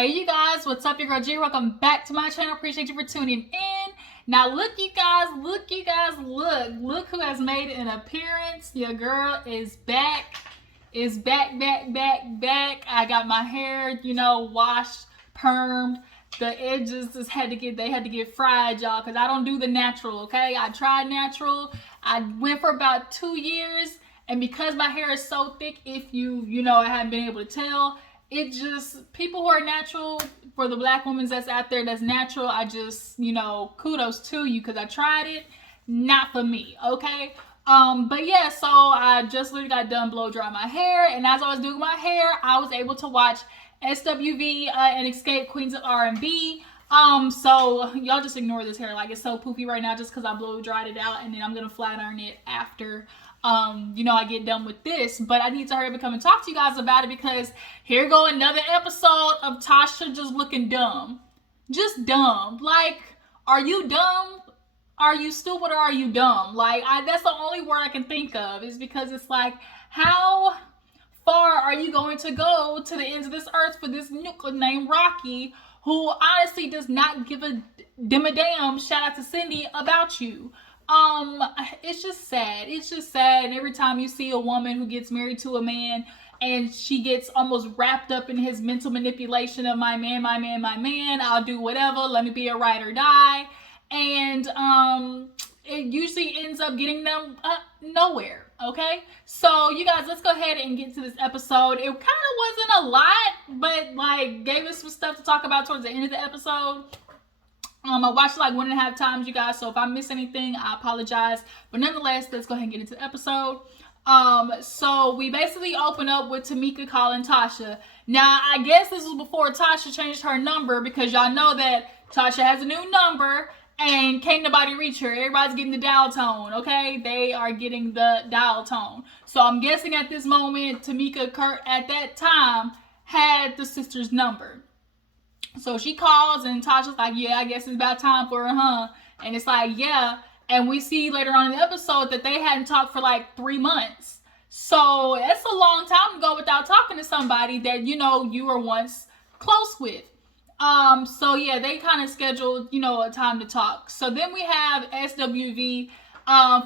Hey you guys, what's up? Your girl G. Welcome back to my channel. Appreciate you for tuning in. Now look you guys, look who has made an appearance. Your girl is back. Back. I got my hair, washed, permed. The edges had to get fried, y'all, because I don't do the natural, okay? I tried natural. I went for about 2 years, and because my hair is so thick, if I haven't been able to tell, it just, people who are natural, for the black women that's out there that's natural, I just, kudos to you, because I tried it. Not for me, okay? But yeah, so I just literally got done blow dry my hair, and as I was doing my hair, I was able to watch SWV and Xscape, Queens of R&B. So y'all just ignore this hair, like it's so poofy right now just because I blow dried it out, and then I'm gonna flat iron it after I get done with this. But I need to hurry up and come and talk to you guys about it, because here go another episode of Tasha just looking dumb. Just dumb. Like, are you dumb? Are you stupid, or are you dumb? Like, that's the only word I can think of, is because it's like, how far are you going to go to the ends of this earth for this nuke named Rocky, who honestly does not give a damn, shout out to Cindy, about you? It's just sad. It's just sad. And every time you see a woman who gets married to a man and she gets almost wrapped up in his mental manipulation of my man, I'll do whatever, let me be a ride or die. And it usually ends up getting them nowhere. Okay, so you guys, let's go ahead and get to this episode. It kind of wasn't a lot, but like gave us some stuff to talk about towards the end of the episode. I watched it like 1.5 times, you guys, so if I miss anything, I apologize. But nonetheless, let's go ahead and get into the episode. So we basically open up with Tamika calling Tasha. Now, I guess this was before Tasha changed her number, because y'all know that Tasha has a new number and can't nobody reach her. Everybody's getting the dial tone, okay? They are getting the dial tone. So I'm guessing at this moment, Tamika at that time had the sister's number. So she calls, and Tasha's like, yeah, I guess it's about time for her, huh? And it's like, yeah. And we see later on in the episode that they hadn't talked for like 3 months. So that's a long time to go without talking to somebody that, you were once close with. So yeah, they kind of scheduled, a time to talk. So then we have SWV.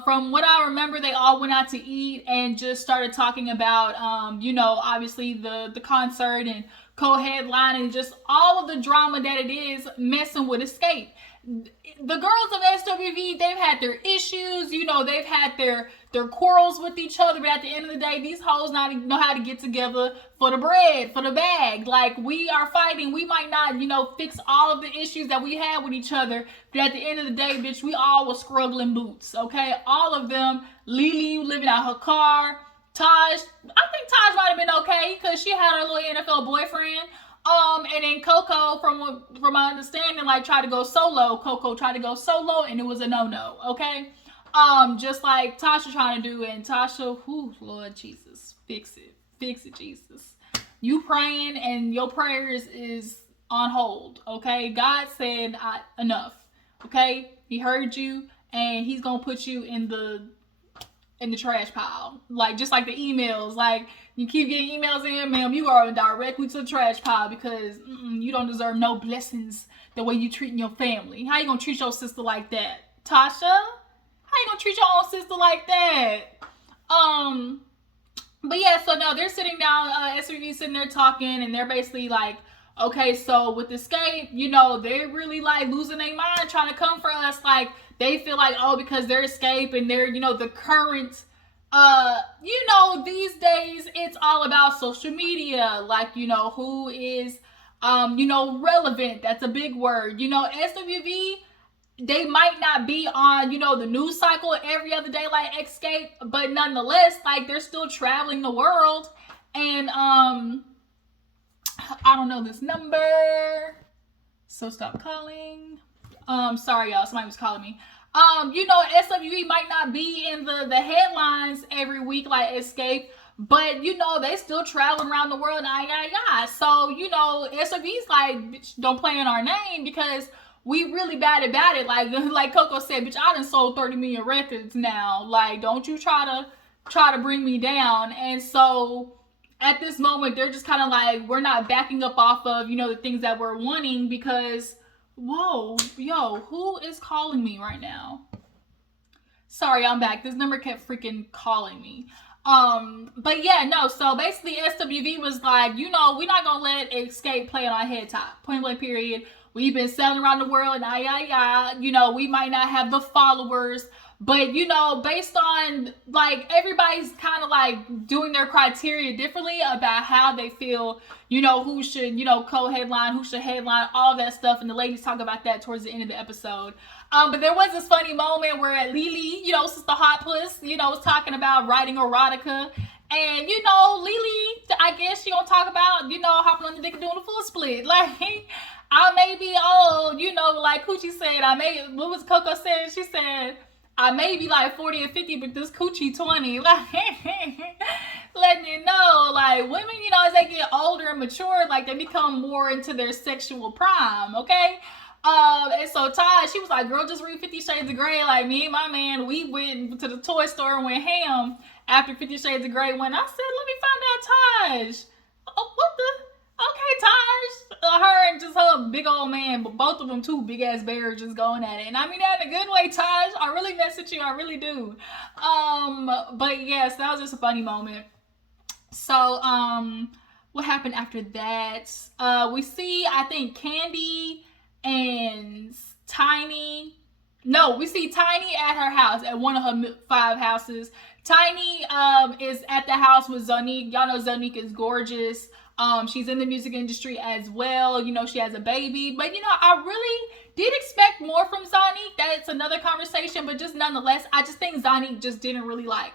From what I remember, they all went out to eat and just started talking about, obviously the concert and co-headlining, just all of the drama that it is messing with Xscape. The girls of SWV, they've had their issues, they've had their quarrels with each other, but at the end of the day, these hoes know how to get together for the bread, for the bag. Like, we are fighting. We might not, fix all of the issues that we have with each other, but at the end of the day, bitch, we all were scruggling boots, okay? All of them. Lily living out her car. I think Taj might have been okay, because she had her little NFL boyfriend. And then Coco, from my understanding, like, tried to go solo. Coco tried to go solo, and it was a no-no, okay? Just like Tasha trying to do, and Tasha, Lord Jesus, fix it, Jesus. You praying, and your prayers is on hold, okay? God said enough, okay? He heard you, and he's gonna put you in the trash pile. Like, just like the emails, like, you keep getting emails in, ma'am, you are directly to the trash pile, because you don't deserve no blessings the way you treating your family. How you gonna treat your sister like that, Tasha? How you gonna treat your own sister like that? But yeah, so now they're sitting down, SWV sitting there talking, and they're basically like, okay, so with Xscape, they're really like losing their mind trying to come for us. Like, they feel like, because they're Xscape and they're, the current, these days it's all about social media. Like, who is, relevant. That's a big word. SWV, they might not be on, the news cycle every other day like Xscape, but nonetheless, like, they're still traveling the world. And, I don't know this number, so stop calling. Sorry, y'all, somebody was calling me. SWV might not be in the headlines every week like Xscape, but, they still traveling around the world, So, SWV's like, bitch, don't play in our name, because we really bad about it. Like Coco said, bitch, I done sold 30 million records now. Like, don't you try to bring me down. And so at this moment, they're just kind of like, we're not backing up off of, you know, the things that we're wanting because, whoa, yo, who is calling me right now? Sorry, I'm back. This number kept freaking calling me. But yeah, no, so basically SWV was like, you know, we're not gonna let Xscape play on our head top. Point blank period. We've been selling around the world, and you know, we might not have the followers, but you know, based on like everybody's kind of like doing their criteria differently about how they feel, you know, who should, you know, co-headline, who should headline, all that stuff, and the ladies talk about that towards the end of the episode. But there was this funny moment where Lily, you know, Sister Hot Puss, you know, was talking about writing erotica. And, you know, Lily, I guess she gonna talk about, you know, hopping on the dick and doing a full split. Like, I may be old, you know, like Coochie said, what was Coco said? She said, I may be like 40 or 50, but this Coochie 20. Like, letting you know, like, women, you know, as they get older and mature, like, they become more into their sexual prime, okay? And so Ty, she was like, girl, just read 50 Shades of Grey. Like, me and my man, we went to the toy store and went ham after 50 Shades of Grey went. I said, let me find out Taj. Oh, what the? Okay, Taj. Her and just her big old man, but both of them two big ass bears just going at it. And I mean that in a good way, Taj. I really mess with you. I really do. But yes, that was just a funny moment. So, what happened after that? We see, I think, Candy and Tiny. No, we see Tiny at her house, at one of her 5 houses. Tiny is at the house with Zonique. Y'all know Zonique is gorgeous. She's in the music industry as well. You know, she has a baby. But, you know, I really did expect more from Zonique. That's another conversation. But just nonetheless, I just think Zonique just didn't really, like,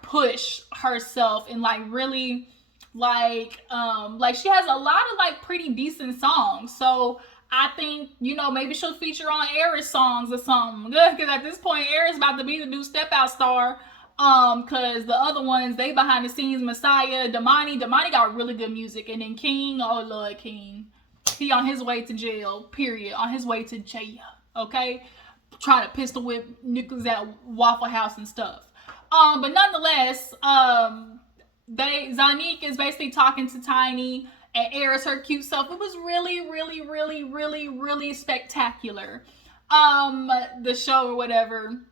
push herself and, like, really, like she has a lot of, like, pretty decent songs. So I think, you know, maybe she'll feature on Aries songs or something. Because at this point, Aries about to be the new step out star. Because the other ones, they behind the scenes, Messiah, Damani got really good music. And then King, oh Lord, King. He on his way to jail, period. On his way to jail, okay? Trying to pistol whip niggas at Waffle House and stuff. But nonetheless, Zonique is basically talking to Tiny and Aries her cute self. It was really, really, really, really, really spectacular. The show or whatever.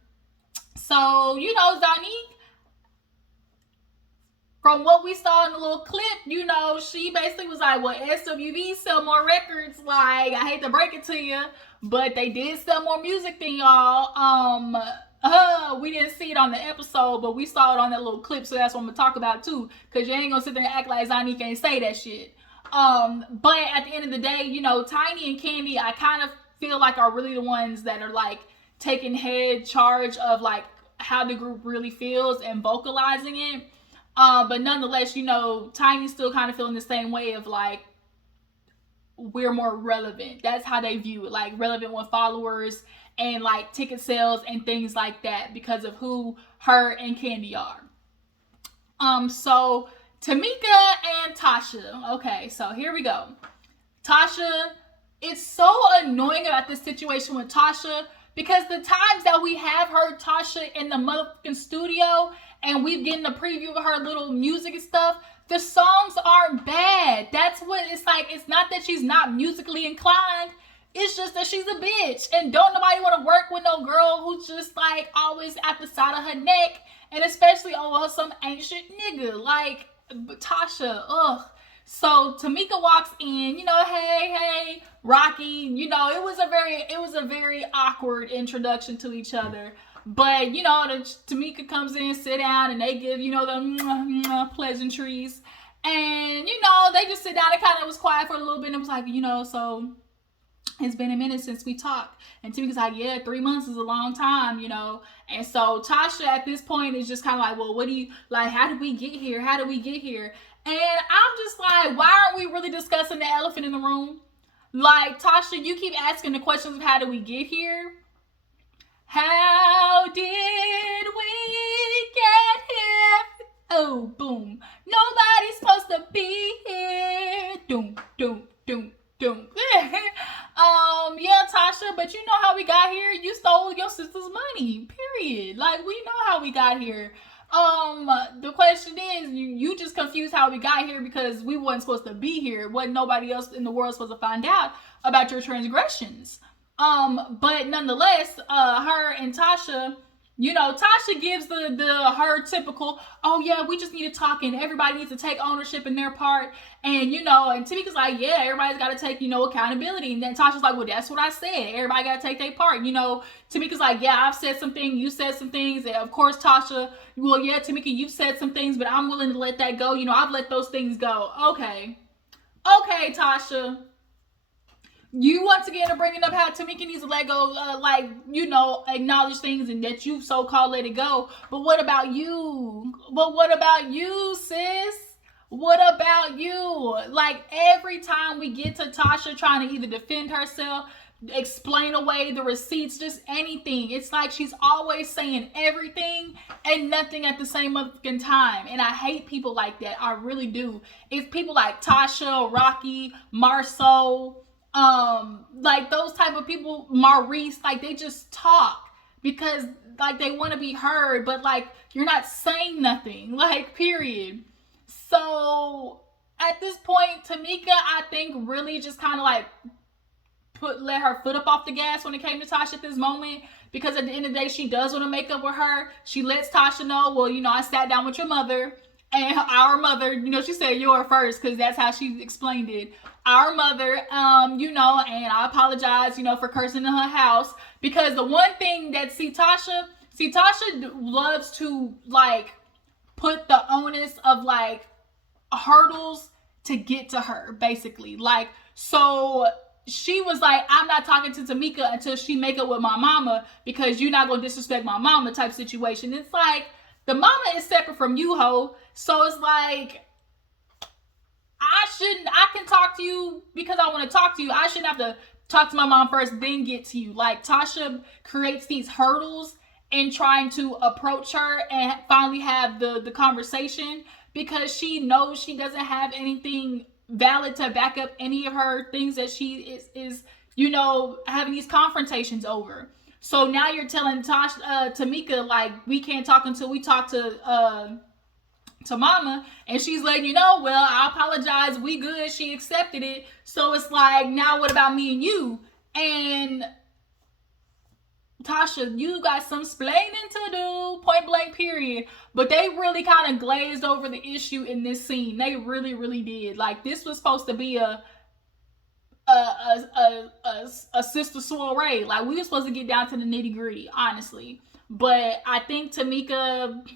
So, you know, Zonique, from what we saw in the little clip, you know, she basically was like, well, SWV sell more records. Like, I hate to break it to you, but they did sell more music than y'all. We didn't see it on the episode, but we saw it on that little clip, so that's what I'm gonna talk about too. Cause you ain't gonna sit there and act like Zonique can't say that shit. But at the end of the day, you know, Tiny and Candy, I kind of feel like are really the ones that are like taking head charge of like how the group really feels and vocalizing it. But nonetheless, you know, Tiny's still kind of feeling the same way of like, we're more relevant. That's how they view it, like relevant with followers and like ticket sales and things like that because of who her and Candy are. So Tamika and Tasha. Okay, so here we go. Tasha, it's so annoying about this situation with Tasha because the times that we have heard Tasha in the motherfucking studio and we've getting a preview of her little music and stuff, the songs aren't bad. That's what it's like. It's not that she's not musically inclined. It's just that she's a bitch. And don't nobody want to work with no girl who's just like always at the side of her neck. And especially over some ancient nigga. Like, Tasha, ugh. So Tamika walks in, you know, hey, Rocky. You know, it was a very awkward introduction to each other. But, you know, Tamika comes in, sit down, and they give, you know, the pleasantries. And, you know, they just sit down and kind of was quiet for a little bit. And it was like, you know, so it's been a minute since we talked. And Tamika's like, yeah, 3 months is a long time, you know. And so Tasha at this point is just kind of like, well, what do you, like, how did we get here? How did we get here? And I'm just like, why aren't we really discussing the elephant in the room? Like, Tasha, you keep asking the questions of how did we get here? How did we get here? Oh, boom. Nobody's supposed to be here. Doom, doom, doom, doom. Yeah, Tasha, but you know how we got here? You stole your sister's money, period. Like, we know how we got here. The question is, you just confused how we got here because we wasn't supposed to be here. Wasn't nobody else in the world supposed to find out about your transgressions. But nonetheless, her and Tasha, Tasha gives her typical, oh yeah, we just need to talk and everybody needs to take ownership in their part. And, and Tamika's like, yeah, everybody's got to take, accountability. And then Tasha's like, well, that's what I said. Everybody got to take their part. Tamika's like, yeah, I've said some things. You said some things. And of course, Tasha, well, yeah, Tamika, you've said some things, but I'm willing to let that go. I've let those things go. Okay, Tasha. You once again are bringing up how Tamika needs to let go, acknowledge things and that you so-called let it go. But what about you? Sis? What about you? Like, every time we get to Tasha trying to either defend herself, explain away the receipts, just anything, it's like she's always saying everything and nothing at the same fucking time. And I hate people like that. I really do. It's people like Tasha, Rocky, Marceau, like those type of people, Maurice, like they just talk because like they want to be heard, but like you're not saying nothing, like, period. So at this point, Tamika, I think, really just kind of like let her foot up off the gas when it came to Tasha at this moment, because at the end of the day, she does want to make up with her. She lets Tasha know, well, I sat down with your mother and our mother, she said your first because that's how she explained it. Our mother, and I apologize, for cursing in her house, because the one thing that Tasha loves to like put the onus of like hurdles to get to her, basically. Like, so she was like, I'm not talking to Tamika until she make up with my mama because you're not gonna disrespect my mama type situation. It's like, the mama is separate from you, ho. So it's like, I can talk to you because I want to talk to you. I shouldn't have to talk to my mom first, then get to you. Like, Tasha creates these hurdles in trying to approach her and finally have the conversation, because she knows she doesn't have anything valid to back up any of her things that she is having these confrontations over. So now you're telling Tamika, like, we can't talk until we talk to mama, and she's letting you know, well, I apologize, we good, she accepted it. So it's like, now what about me and you? And Tasha, you got some splaining to do, point blank, period. But they really kind of glazed over the issue in this scene. They really, really did. Like, this was supposed to be a sister soiree. Like, we were supposed to get down to the nitty gritty, honestly. But I think Tamika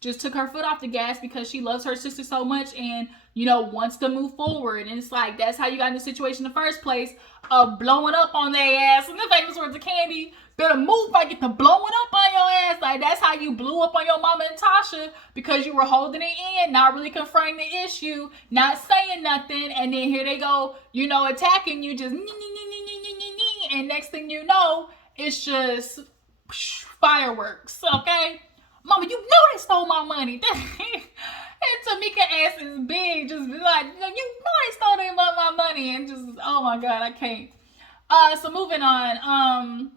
just took her foot off the gas because she loves her sister so much and, wants to move forward. And it's like, that's how you got in the situation in the first place of blowing up on their ass. And the famous words of Candy, better move if I get to blowing up on your ass. Like, that's how you blew up on your mama and Tasha, because you were holding it in, not really confronting the issue, not saying nothing. And then here they go, attacking you, just and next thing you know, it's just fireworks, okay? Mama, you know they stole my money. And Tamika ass is big, just like, you know they stole my money, and just, oh my God, I can't. So moving on,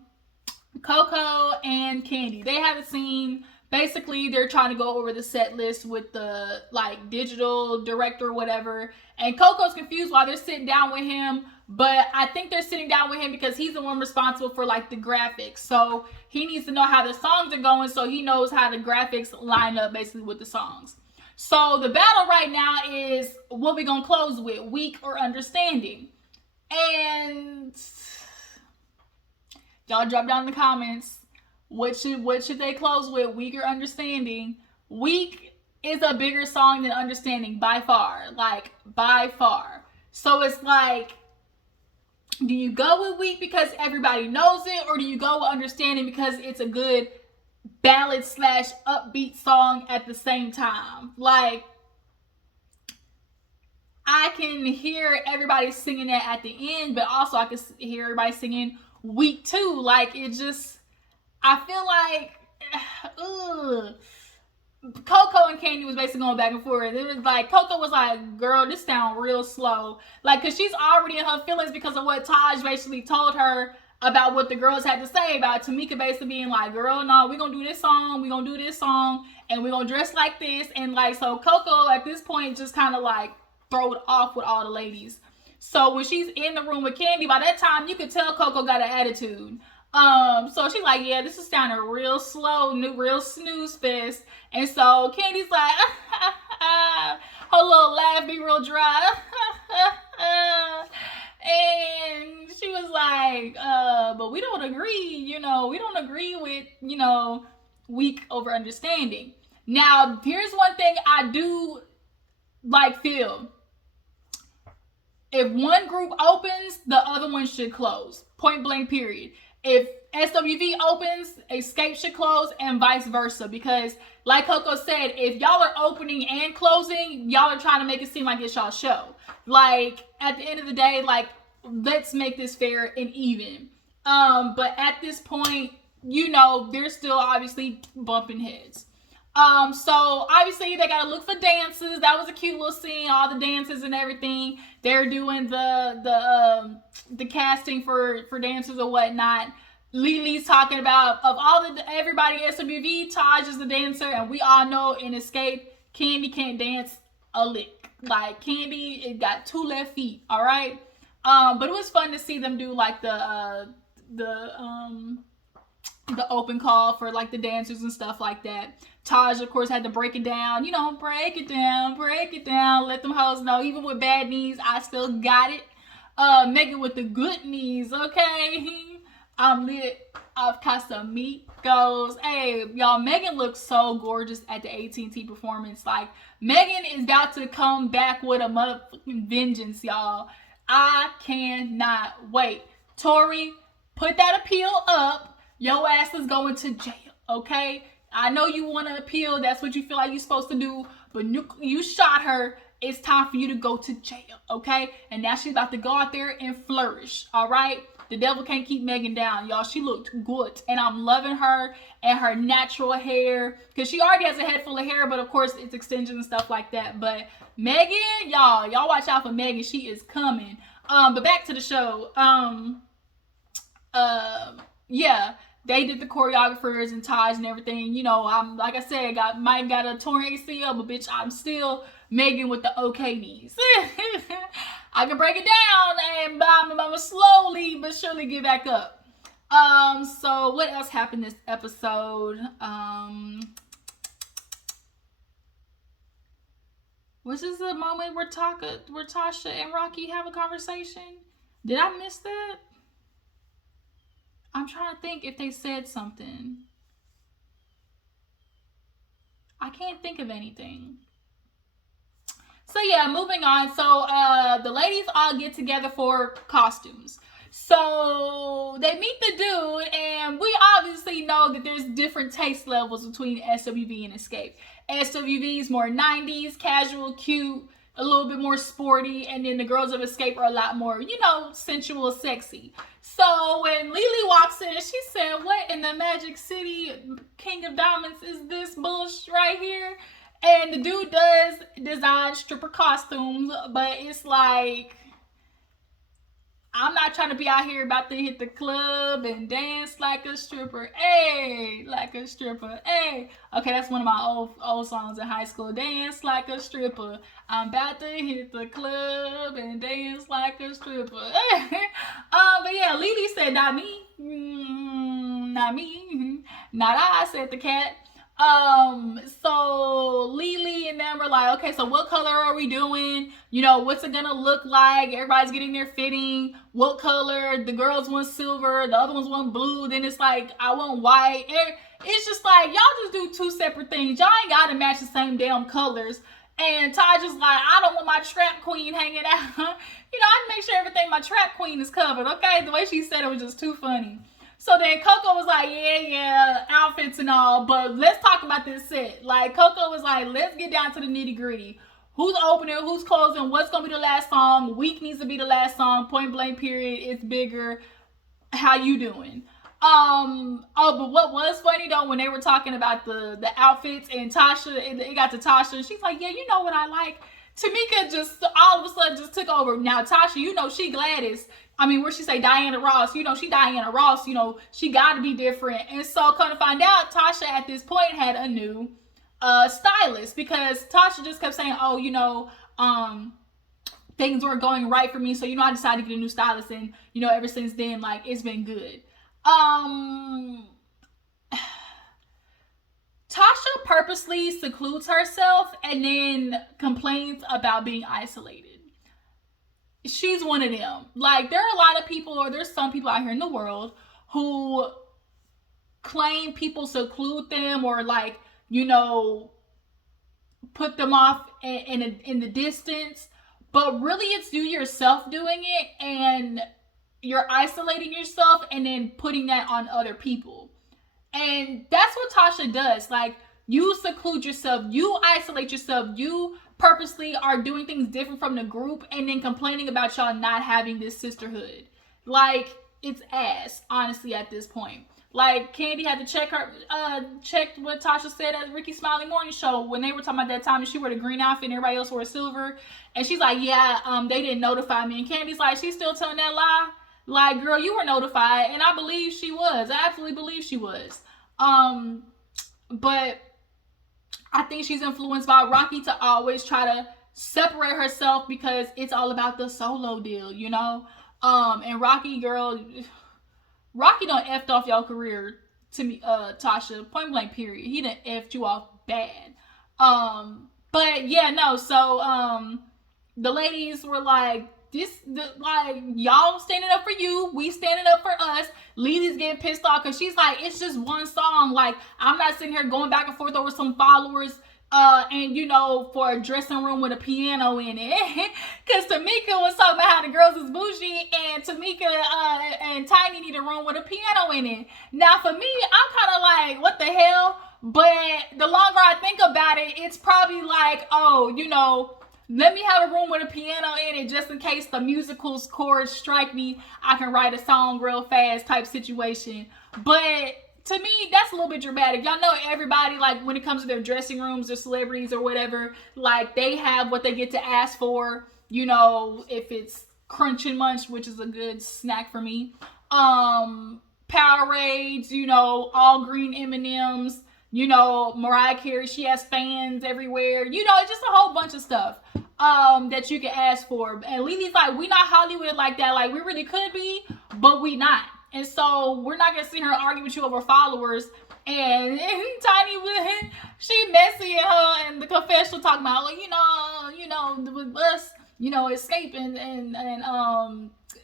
Coco and Candy, they have a scene. Basically, they're trying to go over the set list with the like digital director or whatever, and Coco's confused while they're sitting down with him. But I think they're sitting down with him because he's the one responsible for like the graphics. So he needs to know how the songs are going, so he knows how the graphics line up basically with the songs. So the battle right now is what we gonna close with, weak or understanding. And y'all drop down in the comments, what should they close with, weak or understanding? Weak is a bigger song than understanding by far, like by far. So it's like, do you go with weak because everybody knows it, or do you go with understanding because it's a good ballad / upbeat song at the same time? Like, I can hear everybody singing that at the end, but also I can hear everybody singing weak too. Like, it just, I feel like, Coco and Candy was basically going back and forth. It was like, Coco was like, girl, this sound real slow. Like, because she's already in her feelings because of what Taj basically told her about what the girls had to say about Tamika basically being like, girl, no, we're gonna do this song, and we're gonna dress like this. And like, so Coco at this point just kind of like throw it off with all the ladies. So when she's in the room with Candy, by that time you could tell Coco got an attitude. So she's like, yeah, this is sounding real slow, real snooze fest. And so Candy's like, her little laugh be real dry. And she was like, but we don't agree, we don't agree with, weak over understanding. Now, here's one thing I do feel. If one group opens, the other one should close. Point blank, period. If SWV opens, Xscape should close, and vice versa. Because, like Coco said, if y'all are opening and closing, y'all are trying to make it seem like it's y'all show. Like, at the end of the day, let's make this fair and even. But at this point, they're still obviously bumping heads. So obviously they gotta look for dances. That was a cute little scene, all the dances and everything. They're doing the casting for dancers or whatnot. Lily's talking about, of all everybody in SWV, Taj is the dancer, and we all know in Xscape, Candy can't dance a lick. Like, Candy, it got 2 left feet, all right? But it was fun to see them do the open call for the dancers and stuff like that. Taj, of course, had to break it down. Break it down. Let them hoes know, even with bad knees, I still got it. Megan with the good knees, okay? I'm lit. I've got some meat goes. Hey, y'all, Megan looks so gorgeous at the AT&T performance. Megan is about to come back with a motherfucking vengeance, y'all. I cannot wait. Tori, put that appeal up. Your ass is going to jail, okay? I know you want to appeal. That's what you feel like you're supposed to do. But you shot her. It's time for you to go to jail, okay? And now she's about to go out there and flourish, all right? The devil can't keep Megan down, y'all. She looked good. And I'm loving her and her natural hair. Because she already has a head full of hair, but of course it's extensions and stuff like that. But Megan, y'all watch out for Megan. She is coming. But back to the show. Yeah. They did the choreographers and Taj and everything. I'm like I said, might got a torn ACL, but bitch, I'm still Megan with the okay knees. I can break it down and I'm slowly but surely get back up. So what else happened this episode? Was this the moment where Tasha and Rocky have a conversation? Did I miss that? I'm trying to think if they said something. I can't think of anything. So yeah, moving on. So the ladies all get together for costumes. So they meet the dude, and we obviously know that there's different taste levels between SWV and Xscape. SWV is more 90s, casual, cute, a little bit more sporty, and then the girls of Xscape are a lot more, sensual, sexy. So when Lily walks in, she said, what in the Magic City King of Diamonds is this bullshit right here? And the dude does design stripper costumes, but it's like, I'm not trying to be out here about to hit the club and dance like a stripper. Hey, like a stripper. Hey. Okay, that's one of my old songs in high school. Dance like a stripper. I'm about to hit the club and dance like a stripper. But yeah, Lily said, not me. Not me. Not I, said the cat. So Lily and them are like, okay, so what color are we doing? What's it gonna look like? Everybody's getting their fitting. What color? The girls want silver, the other ones want blue. Then it's like, I want white. It's just like, y'all just do 2 separate things. Y'all ain't gotta match the same damn colors. And Taj is like, I don't want my trap queen hanging out. I make sure everything my trap queen is covered, okay? The way she said it was just too funny. So then Coco was like, yeah, outfits and all, but let's talk about this set. Coco was like, let's get down to the nitty gritty. Who's opening, who's closing, what's going to be the last song? Week needs to be the last song, point blank, period. It's bigger. How you doing? But what was funny though, when they were talking about the outfits and Tasha, it got to Tasha, and she's like, yeah, you know what I like? Tamika just all of a sudden just took over. Now Tasha, you know she Gladys. I mean, where she say Diana Ross, you know, she Diana Ross, you know, she got to be different. And so, come to find out, Tasha at this point had a new stylist, because Tasha just kept saying, oh, you know, things weren't going right for me. So, you know, I decided to get a new stylist. And, you know, ever since then, like, it's been good. Tasha purposely secludes herself and then complains about being isolated. She's one of them. Like, there are a lot of people, or there's some people out here in the world who claim people seclude them, or like, you know, put them off in the distance. But really, it's you yourself doing it, and you're isolating yourself and then putting that on other people. And that's what Tasha does. Like, you seclude yourself, you isolate yourself, you purposely are doing things different from the group, and then complaining about y'all not having this sisterhood. Like, it's ass, honestly, at this point. Like, Candy had to check what Tasha said at Ricky Smiley Morning Show when they were talking about that time, and she wore the green outfit and everybody else wore silver. And she's like, yeah, they didn't notify me. And Candy's like, she's still telling that lie? Like, girl, you were notified. And I believe she was. I absolutely believe she was. But I think she's influenced by Rocky to always try to separate herself, because it's all about the solo deal, you know? And Rocky, girl, Rocky done effed off your career to me, Tasha, point blank period. He done effed you off bad. But yeah, no, so, the ladies were like, like, y'all standing up for you, we standing up for us. Lily's getting pissed off because she's like, it's just one song. Like, I'm not sitting here going back and forth over some followers, and you know, for a dressing room with a piano in it. Because Tamika was talking about how the girls is bougie, and Tamika and Tiny need a room with a piano in it. Now, for me, I'm kind of like, what the hell? But the longer I think about it, it's probably like, oh, you know, let me have a room with a piano in it just in case the musical's chords strike me. I can write a song real fast type situation. But to me, that's a little bit dramatic. Y'all know everybody, like, when it comes to their dressing rooms or celebrities or whatever, like, they have what they get to ask for. You know, if it's Crunch and Munch, which is a good snack for me. Powerades, you know, all green M&Ms. You know, Mariah Carey, she has fans everywhere. You know, it's just a whole bunch of stuff that you can ask for. And Lily's like, we not Hollywood like that. Like, we really could be, but we not. And so we're not going to sit here and argue with you over followers. And Tiny, she messy in her and the confessional talking about, well, you know, with us, you know, Xscape and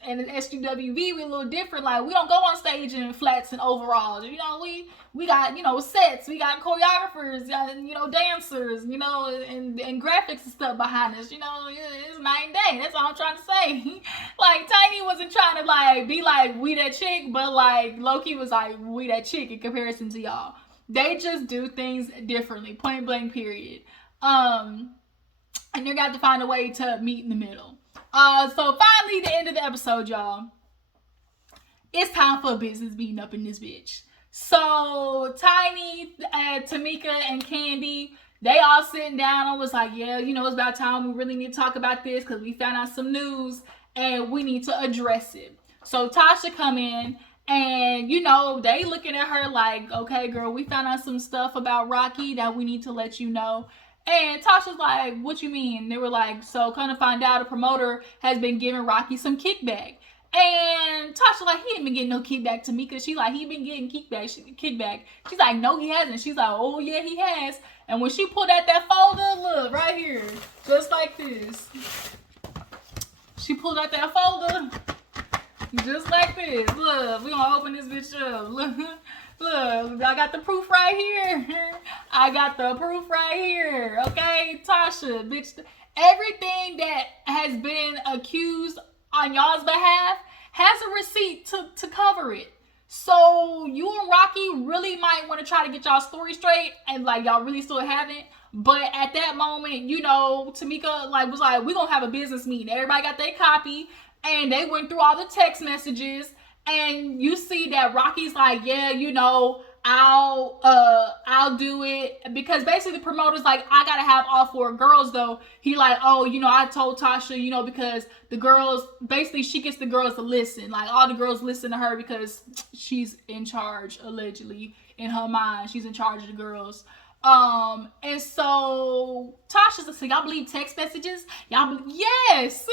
SWV, we a little different. Like, we don't go on stage in flats and overalls. You know, we got, you know, sets, we got choreographers, you know, dancers, you know, and graphics and stuff behind us. You know, it's night and day. That's all I'm trying to say. Like, Tiny wasn't trying to, like, be like, we that chick, but, like, Loki was like, we that chick in comparison to y'all. They just do things differently, point blank period. And you got to find a way to meet in the middle. So finally, the end of the episode, y'all. It's time for a business meeting up in this bitch. So Tiny, Tamika, and Candy, they all sitting down and was like, yeah, you know, it's about time we really need to talk about this because we found out some news and we need to address it. So Tasha come in and, you know, they looking at her like, okay, girl, we found out some stuff about Rocky that we need to let you know. And Tasha's like, what you mean? They were like, so kind of find out a promoter has been giving Rocky some kickback. And Tasha like, he ain't been getting no kickback. Tamika, she like, he been getting kickback. She's like, no, he hasn't. She's like, oh yeah, he has. And when she pulled out that folder, look, right here, just like this. She pulled out that folder, just like this. Look, we gonna open this bitch up. Look, I got the proof right here. I got the proof right here. Okay, Tasha, bitch. Everything that has been accused on y'all's behalf has a receipt to cover it. So you and Rocky really might want to try to get y'all story straight, and like y'all really still haven't. But at that moment, you know, Tamika was like, we're gonna have a business meeting. Everybody got their copy, and they went through all the text messages. And you see that Rocky's like, yeah, you know, I'll do it, because basically the promoter's like, I gotta have all 4 girls though. He like, oh, I told Tasha, because the girls, basically she gets the girls to listen, like all the girls listen to her because she's in charge, allegedly, in her mind she's in charge of the girls. And so Tasha's like, y'all believe text messages? Yes.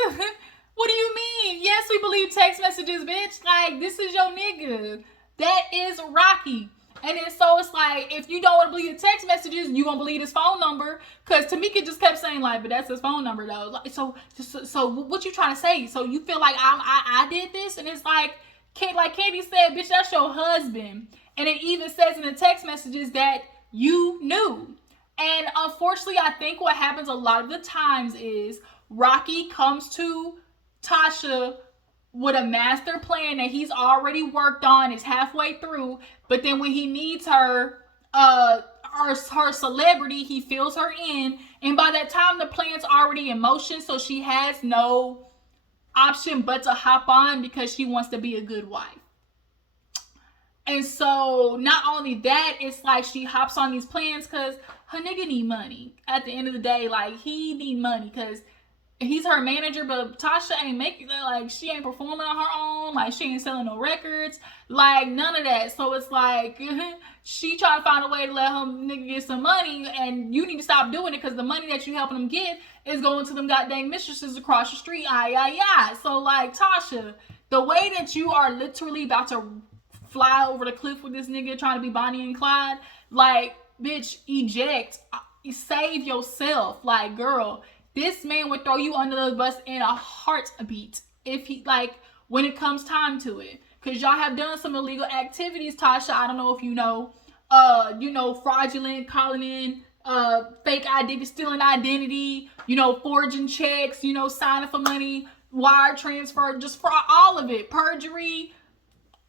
What do you mean? Yes, we believe text messages, bitch. Like, this is your nigga. That is Rocky. And then so it's like, if you don't want to believe the text messages, you won't believe his phone number. Because Tamika just kept saying, like, but that's his phone number, though. Like, so what you trying to say? So you feel like I did this? And it's like Candy said, bitch, that's your husband. And it even says in the text messages that you knew. And unfortunately, I think what happens a lot of the times is Rocky comes to Tasha with a master plan that he's already worked on, is halfway through, but then when he needs her celebrity, he fills her in, and by that time the plan's already in motion, so she has no option but to hop on because she wants to be a good wife. And so not only that, it's like she hops on these plans because her nigga need money. At the end of the day, like, he need money because he's her manager, but Tasha ain't making that. Like, she ain't performing on her own. Like, she ain't selling no records. Like, none of that. So it's like, she trying to find a way to let him nigga get some money, and you need to stop doing it because the money that you helping him get is going to them goddamn mistresses across the street. So, like, Tasha, the way that you are literally about to fly over the cliff with this nigga trying to be Bonnie and Clyde, like, bitch, eject. Save yourself. Like, girl, this man would throw you under the bus in a heartbeat if he, like, when it comes time to it. Because y'all have done some illegal activities, Tasha. I don't know if you know, fraudulent, calling in, fake identity, stealing identity, forging checks, signing for money, wire transfer, just for all of it. Perjury,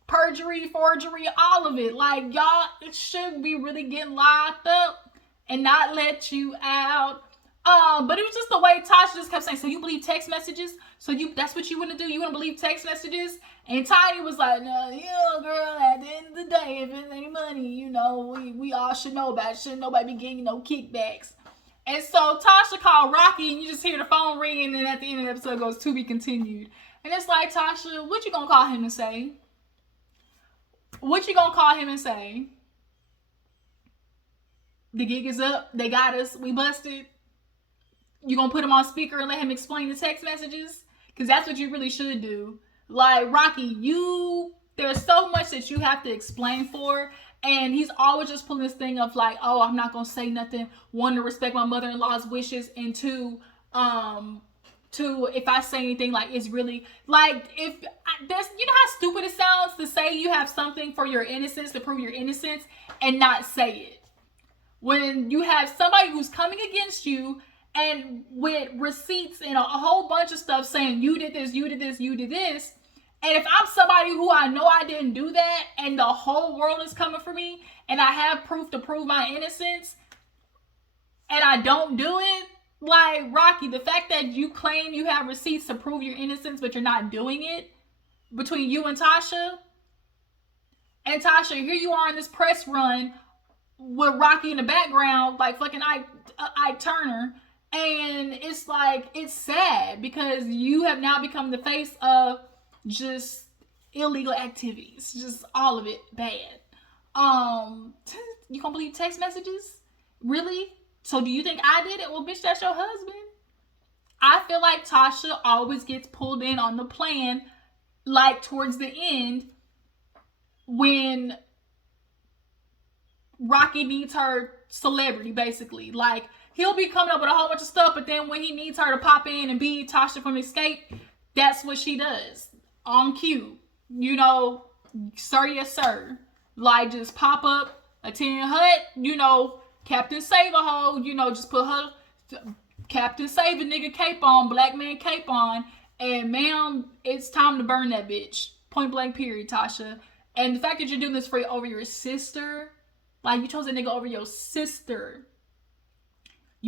forgery, all of it. Like, y'all should be really getting locked up and not let you out. But it was just the way Tasha just kept saying, so you believe text messages? So that's what you want to do? You want to believe text messages? And Tiny was like, no, girl, at the end of the day, if it's any money, we all should know about it. Shouldn't nobody be getting no kickbacks. And so Tasha called Rocky, and you just hear the phone ringing, and then at the end of the episode it goes, to be continued. And it's like, Tasha, what you gonna call him and say? What you gonna call him and say? The gig is up. They got us. We busted. You gonna put him on speaker and let him explain the text messages? Because that's what you really should do. Like, Rocky, there's so much that you have to explain for. And he's always just pulling this thing of like, oh, I'm not gonna say nothing. One, to respect my mother-in-law's wishes. And two, if I say anything, like, it's really, like, if there's, how stupid it sounds to say you have something for your innocence, to prove your innocence, and not say it. When you have somebody who's coming against you, and with receipts and a whole bunch of stuff saying you did this, you did this, you did this. And if I'm somebody who I know I didn't do that, and the whole world is coming for me, and I have proof to prove my innocence, and I don't do it, like, Rocky, the fact that you claim you have receipts to prove your innocence, but you're not doing it, between you and Tasha, here you are in this press run with Rocky in the background, like fucking Ike Turner. And it's like, it's sad because you have now become the face of just illegal activities. Just all of it bad. You gonna believe text messages? Really? So do you think I did it? Well, bitch, that's your husband. I feel like Tasha always gets pulled in on the plan, like, towards the end when Rocky needs her celebrity, basically. Like, he'll be coming up with a whole bunch of stuff, but then when he needs her to pop in and be Tasha from Xscape, that's what she does. On cue. Sir, yes, sir. Like, just pop up, attend hut, Captain Save-A-Ho, just put her Captain Save-A-Nigga cape on, black man cape on, and ma'am, it's time to burn that bitch. Point blank period, Tasha. And the fact that you're doing this over your sister, like, you chose a nigga over your sister.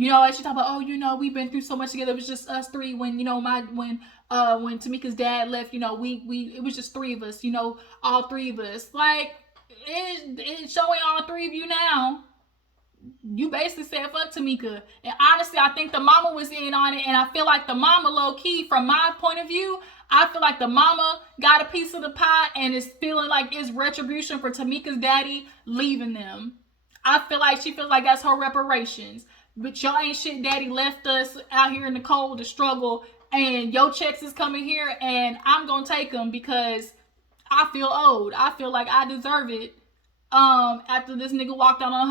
As she talk about, we've been through so much together. It was just us three when, when Tamika's dad left, it was just three of us, all three of us. Like, it's showing all three of you now. You basically said fuck Tamika. And honestly, I think the mama was in on it. And I feel like the mama, low key, from my point of view, I feel like the mama got a piece of the pie and is feeling like it's retribution for Tamika's daddy leaving them. I feel like she feels like that's her reparations. But your ain't shit daddy left us out here in the cold to struggle. And your checks is coming here and I'm going to take them because I feel owed. I feel like I deserve it after this nigga walked out on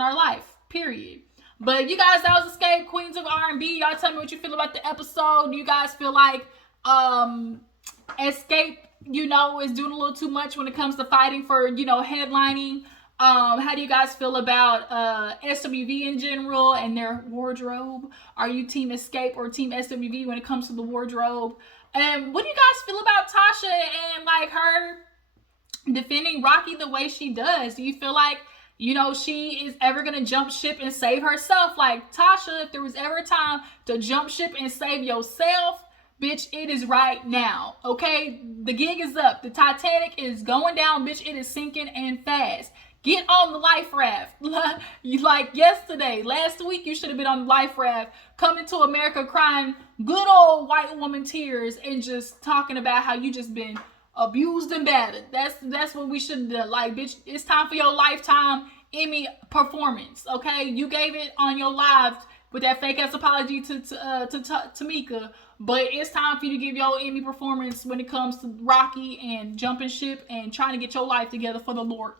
our life, period. But you guys, that was Xscape, Queens of R&B. Y'all tell me what you feel about the episode. Do you guys feel like Xscape, is doing a little too much when it comes to fighting for, headlining? How do you guys feel about SWV in general and their wardrobe? Are you team Xscape or team SWV when it comes to the wardrobe? And what do you guys feel about Tasha and like her defending Rocky the way she does? Do you feel like, she is ever going to jump ship and save herself? Like, Tasha, if there was ever a time to jump ship and save yourself, bitch, it is right now, okay? The gig is up. The Titanic is going down, bitch. It is sinking and fast. Get on the life raft. Like yesterday, last week, you should have been on the life raft, coming to America crying good old white woman tears and just talking about how you just been abused and battered. That's what we should have done. Like, bitch, it's time for your Lifetime Emmy performance, okay? You gave it on your live with that fake ass apology to Tamika, but it's time for you to give your Emmy performance when it comes to Rocky and jumping ship and trying to get your life together for the Lord,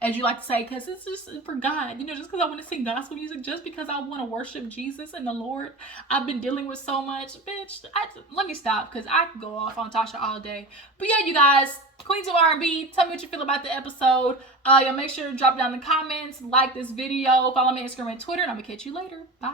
as you like to say, because it's just for God, just because I want to sing gospel music, just because I want to worship Jesus and the Lord. I've been dealing with so much, bitch. Let me stop, because I could go off on Tasha all day. But yeah, you guys, Queens of R&B, tell me what you feel about the episode. Y'all make sure to drop down in the comments, like this video, follow me on Instagram and Twitter, and I'm going to catch you later. Bye.